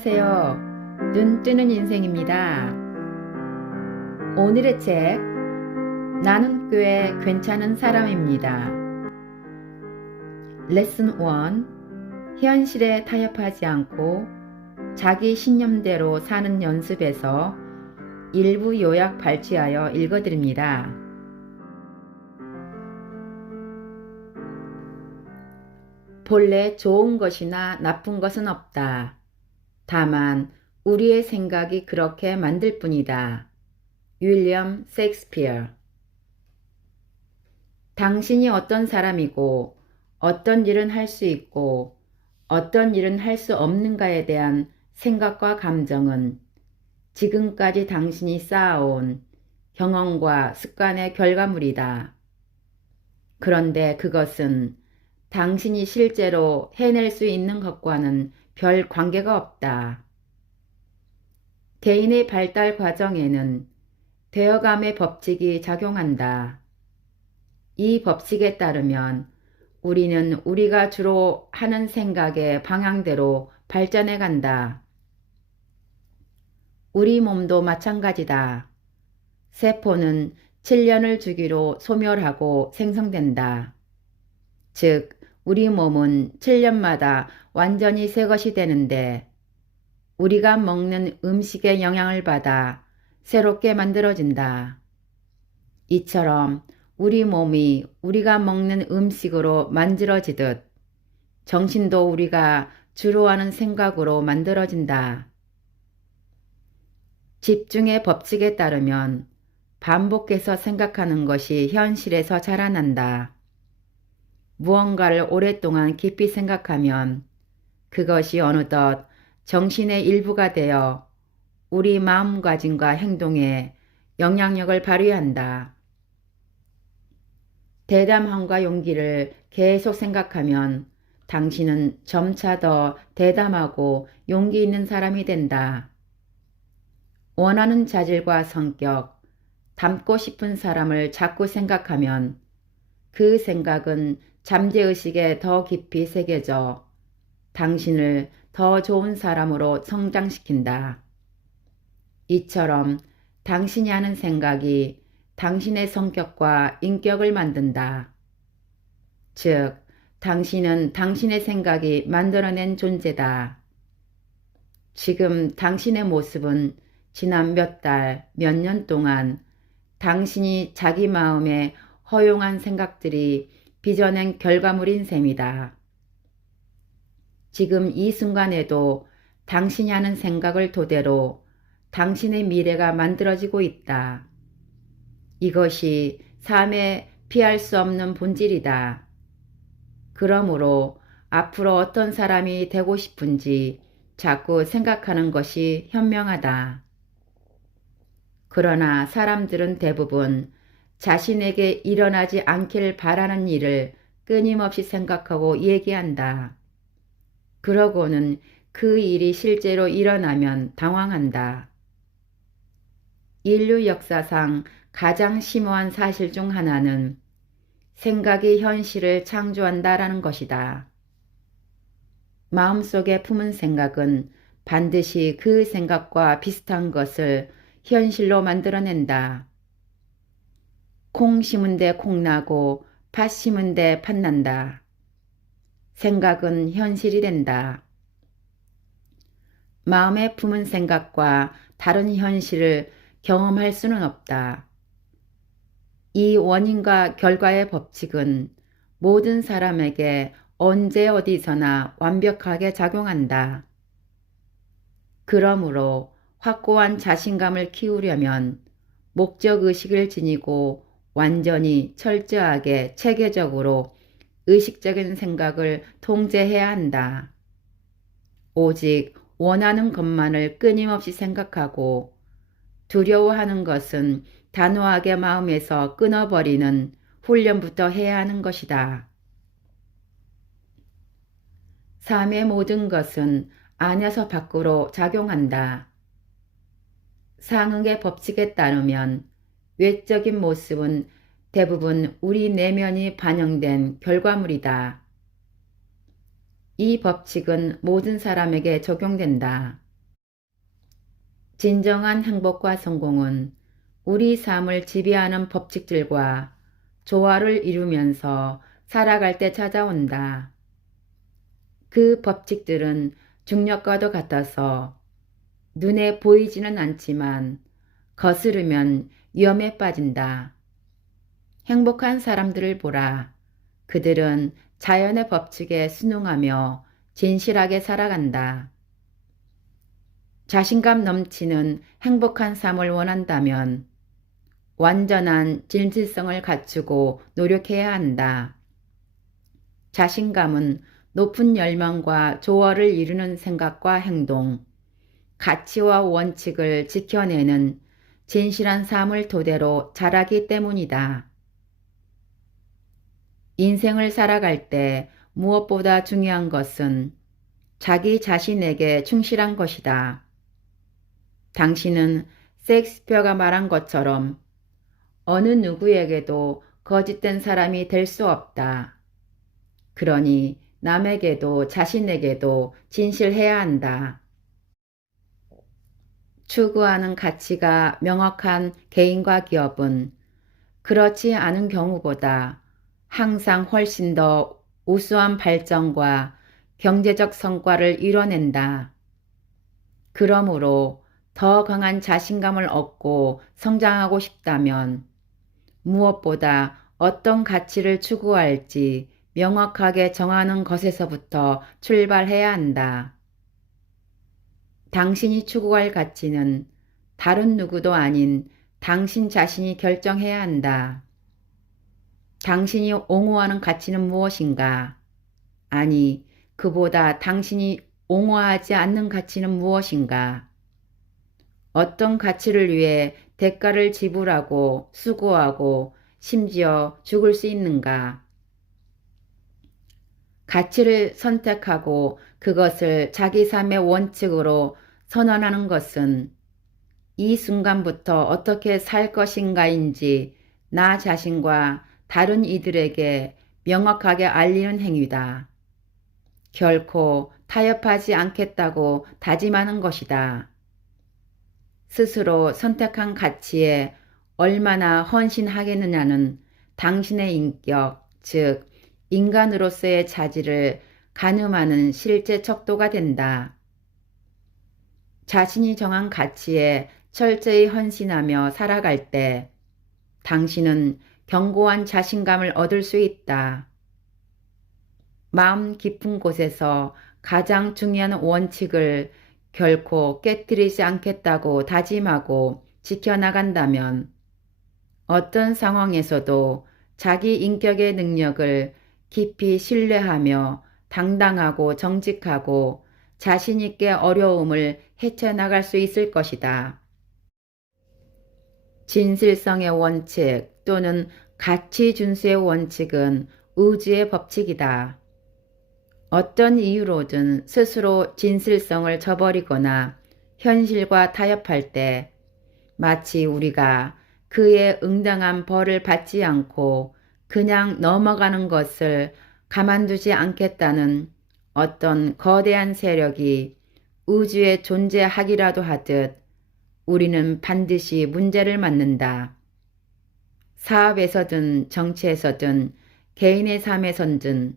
안녕하세요. 눈 뜨는 인생입니다. 오늘의 책, 나는 꽤 괜찮은 사람입니다. 레슨 1. 현실에 타협하지 않고 자기 신념대로 사는 연습에서 일부 요약 발췌하여 읽어드립니다. 본래 좋은 것이나 나쁜 것은 없다. 다만 우리의 생각이 그렇게 만들 뿐이다. 윌리엄 셰익스피어 당신이 어떤 사람이고 어떤 일은 할 수 있고 어떤 일은 할 수 없는가에 대한 생각과 감정은 지금까지 당신이 쌓아온 경험과 습관의 결과물이다. 그런데 그것은 당신이 실제로 해낼 수 있는 것과는 별 관계가 없다. 개인의 발달 과정에는 되어감의 법칙이 작용한다. 이 법칙에 따르면 우리는 우리가 주로 하는 생각의 방향대로 발전해 간다. 우리 몸도 마찬가지다. 세포는 7년을 주기로 소멸하고 생성된다. 즉, 우리 몸은 7년마다 완전히 새 것이 되는데 우리가 먹는 음식의 영향을 받아 새롭게 만들어진다. 이처럼 우리 몸이 우리가 먹는 음식으로 만들어지듯 정신도 우리가 주로 하는 생각으로 만들어진다. 집중의 법칙에 따르면 반복해서 생각하는 것이 현실에서 자라난다. 무언가를 오랫동안 깊이 생각하면 그것이 어느덧 정신의 일부가 되어 우리 마음가짐과 행동에 영향력을 발휘한다. 대담함과 용기를 계속 생각하면 당신은 점차 더 대담하고 용기 있는 사람이 된다. 원하는 자질과 성격, 닮고 싶은 사람을 자꾸 생각하면 그 생각은 잠재의식에 더 깊이 새겨져 당신을 더 좋은 사람으로 성장시킨다. 이처럼 당신이 하는 생각이 당신의 성격과 인격을 만든다. 즉, 당신은 당신의 생각이 만들어낸 존재다. 지금 당신의 모습은 지난 몇 달, 몇 년 동안 당신이 자기 마음에 허용한 생각들이 빚어낸 결과물인 셈이다. 지금 이 순간에도 당신이 하는 생각을 토대로 당신의 미래가 만들어지고 있다. 이것이 삶에 피할 수 없는 본질이다. 그러므로 앞으로 어떤 사람이 되고 싶은지 자꾸 생각하는 것이 현명하다. 그러나 사람들은 대부분 자신에게 일어나지 않기를 바라는 일을 끊임없이 생각하고 얘기한다. 그러고는 그 일이 실제로 일어나면 당황한다. 인류 역사상 가장 심오한 사실 중 하나는 생각이 현실을 창조한다라는 것이다. 마음속에 품은 생각은 반드시 그 생각과 비슷한 것을 현실로 만들어낸다. 콩 심은 데 콩 나고 팥 심은 데 팥 난다. 생각은 현실이 된다. 마음에 품은 생각과 다른 현실을 경험할 수는 없다. 이 원인과 결과의 법칙은 모든 사람에게 언제 어디서나 완벽하게 작용한다. 그러므로 확고한 자신감을 키우려면 목적의식을 지니고 완전히 철저하게 체계적으로 의식적인 생각을 통제해야 한다. 오직 원하는 것만을 끊임없이 생각하고 두려워하는 것은 단호하게 마음에서 끊어버리는 훈련부터 해야 하는 것이다. 삶의 모든 것은 안에서 밖으로 작용한다. 상응의 법칙에 따르면 외적인 모습은 대부분 우리 내면이 반영된 결과물이다. 이 법칙은 모든 사람에게 적용된다. 진정한 행복과 성공은 우리 삶을 지배하는 법칙들과 조화를 이루면서 살아갈 때 찾아온다. 그 법칙들은 중력과도 같아서 눈에 보이지는 않지만 거스르면 위험에 빠진다. 행복한 사람들을 보라. 그들은 자연의 법칙에 순응하며 진실하게 살아간다. 자신감 넘치는 행복한 삶을 원한다면 완전한 진실성을 갖추고 노력해야 한다. 자신감은 높은 열망과 조화를 이루는 생각과 행동, 가치와 원칙을 지켜내는 진실한 삶을 토대로 자라기 때문이다. 인생을 살아갈 때 무엇보다 중요한 것은 자기 자신에게 충실한 것이다. 당신은 섹스피어가 말한 것처럼 어느 누구에게도 거짓된 사람이 될 수 없다. 그러니 남에게도 자신에게도 진실해야 한다. 추구하는 가치가 명확한 개인과 기업은 그렇지 않은 경우보다 항상 훨씬 더 우수한 발전과 경제적 성과를 이뤄낸다. 그러므로 더 강한 자신감을 얻고 성장하고 싶다면 무엇보다 어떤 가치를 추구할지 명확하게 정하는 것에서부터 출발해야 한다. 당신이 추구할 가치는 다른 누구도 아닌 당신 자신이 결정해야 한다. 당신이 옹호하는 가치는 무엇인가? 아니, 그보다 당신이 옹호하지 않는 가치는 무엇인가? 어떤 가치를 위해 대가를 지불하고 수고하고 심지어 죽을 수 있는가? 가치를 선택하고 그것을 자기 삶의 원칙으로 선언하는 것은 이 순간부터 어떻게 살 것인가인지 나 자신과 다른 이들에게 명확하게 알리는 행위다. 결코 타협하지 않겠다고 다짐하는 것이다. 스스로 선택한 가치에 얼마나 헌신하겠느냐는 당신의 인격, 즉, 인간으로서의 자질을 가늠하는 실제 척도가 된다. 자신이 정한 가치에 철저히 헌신하며 살아갈 때 당신은 견고한 자신감을 얻을 수 있다. 마음 깊은 곳에서 가장 중요한 원칙을 결코 깨뜨리지 않겠다고 다짐하고 지켜나간다면 어떤 상황에서도 자기 인격의 능력을 깊이 신뢰하며 당당하고 정직하고 자신있게 어려움을 헤쳐나갈 수 있을 것이다. 진실성의 원칙 또는 가치 준수의 원칙은 우주의 법칙이다. 어떤 이유로든 스스로 진실성을 저버리거나 현실과 타협할 때 마치 우리가 그의 응당한 벌을 받지 않고 그냥 넘어가는 것을 가만두지 않겠다는 어떤 거대한 세력이 우주에 존재하기라도 하듯 우리는 반드시 문제를 맞는다. 사업에서든 정치에서든 개인의 삶에서든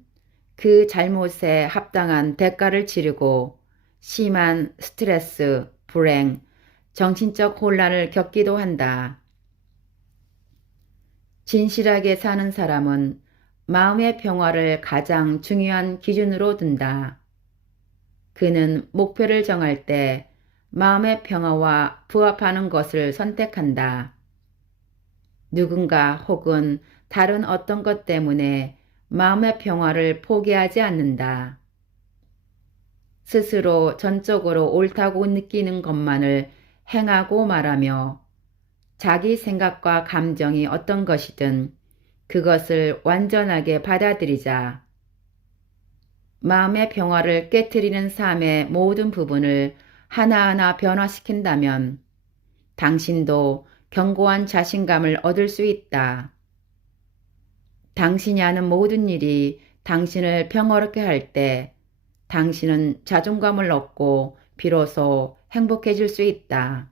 그 잘못에 합당한 대가를 치르고 심한 스트레스, 불행, 정신적 혼란을 겪기도 한다. 진실하게 사는 사람은 마음의 평화를 가장 중요한 기준으로 둔다. 그는 목표를 정할 때 마음의 평화와 부합하는 것을 선택한다. 누군가 혹은 다른 어떤 것 때문에 마음의 평화를 포기하지 않는다. 스스로 전적으로 옳다고 느끼는 것만을 행하고 말하며 자기 생각과 감정이 어떤 것이든 그것을 완전하게 받아들이자. 마음의 평화를 깨뜨리는 삶의 모든 부분을 하나하나 변화시킨다면 당신도 견고한 자신감을 얻을 수 있다. 당신이 하는 모든 일이 당신을 평화롭게 할 때 당신은 자존감을 얻고 비로소 행복해질 수 있다.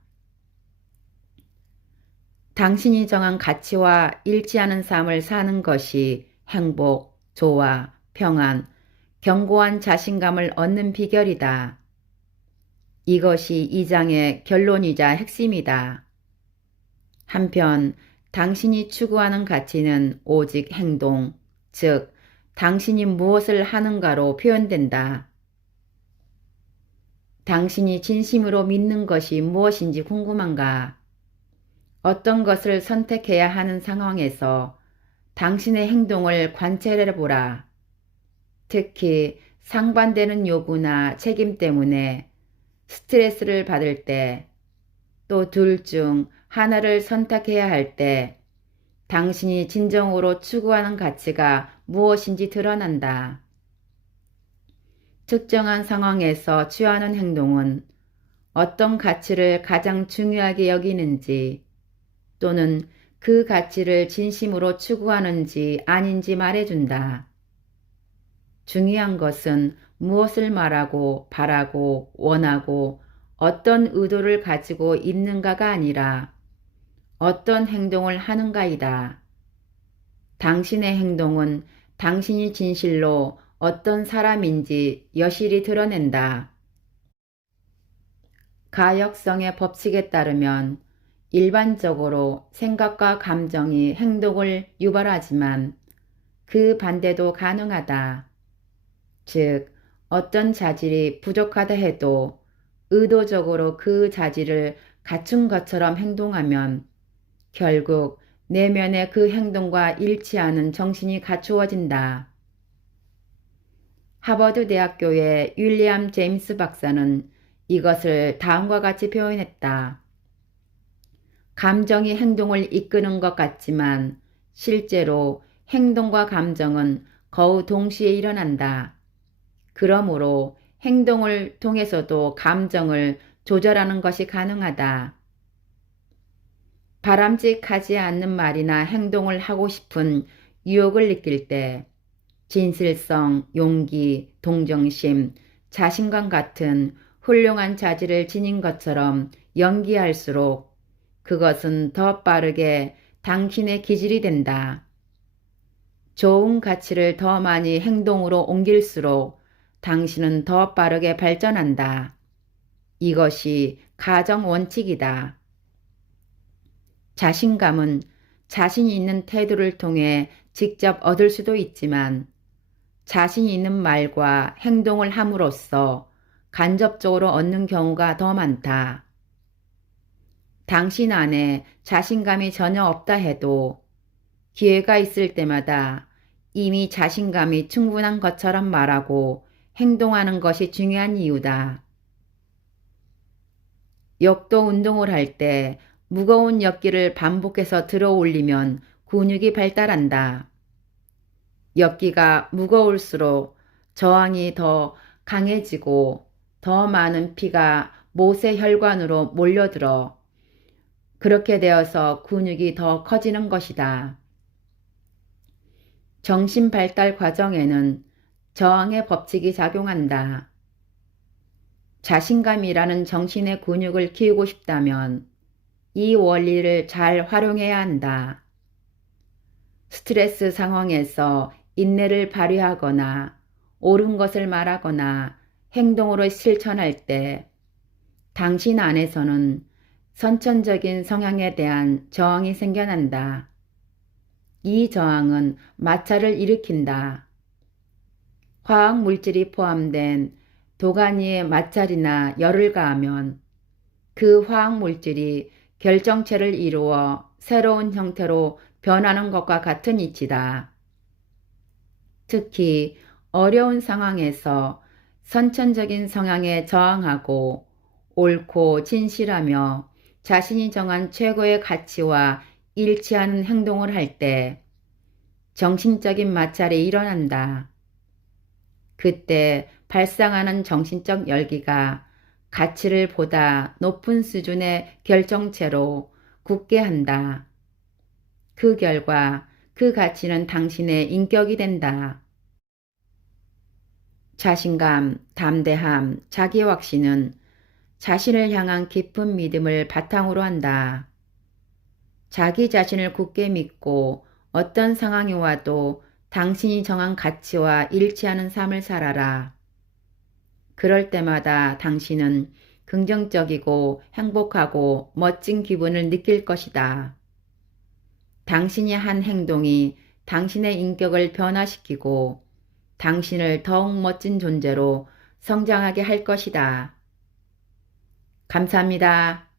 당신이 정한 가치와 일치하는 삶을 사는 것이 행복, 조화, 평안, 견고한 자신감을 얻는 비결이다. 이것이 이 장의 결론이자 핵심이다. 한편 당신이 추구하는 가치는 오직 행동, 즉 당신이 무엇을 하는가로 표현된다. 당신이 진심으로 믿는 것이 무엇인지 궁금한가? 어떤 것을 선택해야 하는 상황에서 당신의 행동을 관찰해 보라. 특히 상반되는 요구나 책임 때문에 스트레스를 받을 때, 또 둘 중 하나를 선택해야 할 때, 당신이 진정으로 추구하는 가치가 무엇인지 드러난다. 특정한 상황에서 취하는 행동은 어떤 가치를 가장 중요하게 여기는지 또는 그 가치를 진심으로 추구하는지 아닌지 말해준다. 중요한 것은 무엇을 말하고 바라고 원하고 어떤 의도를 가지고 있는가가 아니라 어떤 행동을 하는가이다. 당신의 행동은 당신이 진실로 어떤 사람인지 여실히 드러낸다. 가역성의 법칙에 따르면 일반적으로 생각과 감정이 행동을 유발하지만 그 반대도 가능하다. 즉, 어떤 자질이 부족하다 해도 의도적으로 그 자질을 갖춘 것처럼 행동하면 결국 내면의 그 행동과 일치하는 정신이 갖추어진다. 하버드 대학교의 윌리엄 제임스 박사는 이것을 다음과 같이 표현했다. 감정이 행동을 이끄는 것 같지만 실제로 행동과 감정은 거의 동시에 일어난다. 그러므로 행동을 통해서도 감정을 조절하는 것이 가능하다. 바람직하지 않는 말이나 행동을 하고 싶은 유혹을 느낄 때 진실성, 용기, 동정심, 자신감 같은 훌륭한 자질을 지닌 것처럼 연기할수록 그것은 더 빠르게 당신의 기질이 된다. 좋은 가치를 더 많이 행동으로 옮길수록 당신은 더 빠르게 발전한다. 이것이 가정 원칙이다. 자신감은 자신이 있는 태도를 통해 직접 얻을 수도 있지만 자신이 있는 말과 행동을 함으로써 간접적으로 얻는 경우가 더 많다. 당신 안에 자신감이 전혀 없다 해도 기회가 있을 때마다 이미 자신감이 충분한 것처럼 말하고 행동하는 것이 중요한 이유다. 역도 운동을 할 때 무거운 역기를 반복해서 들어 올리면 근육이 발달한다. 역기가 무거울수록 저항이 더 강해지고 더 많은 피가 못의 혈관으로 몰려들어 그렇게 되어서 근육이 더 커지는 것이다. 정신 발달 과정에는 저항의 법칙이 작용한다. 자신감이라는 정신의 근육을 키우고 싶다면 이 원리를 잘 활용해야 한다. 스트레스 상황에서 인내를 발휘하거나 옳은 것을 말하거나 행동으로 실천할 때 당신 안에서는 선천적인 성향에 대한 저항이 생겨난다. 이 저항은 마찰을 일으킨다. 화학 물질이 포함된 도가니의 마찰이나 열을 가하면 그 화학 물질이 결정체를 이루어 새로운 형태로 변하는 것과 같은 이치다. 특히 어려운 상황에서 선천적인 성향에 저항하고 옳고 진실하며 자신이 정한 최고의 가치와 일치하는 행동을 할 때 정신적인 마찰이 일어난다. 그때 발상하는 정신적 열기가 가치를 보다 높은 수준의 결정체로 굳게 한다. 그 결과 그 가치는 당신의 인격이 된다. 자신감, 담대함, 자기 확신은 자신을 향한 깊은 믿음을 바탕으로 한다. 자기 자신을 굳게 믿고 어떤 상황이 와도 당신이 정한 가치와 일치하는 삶을 살아라. 그럴 때마다 당신은 긍정적이고 행복하고 멋진 기분을 느낄 것이다. 당신이 한 행동이 당신의 인격을 변화시키고 당신을 더욱 멋진 존재로 성장하게 할 것이다. 감사합니다.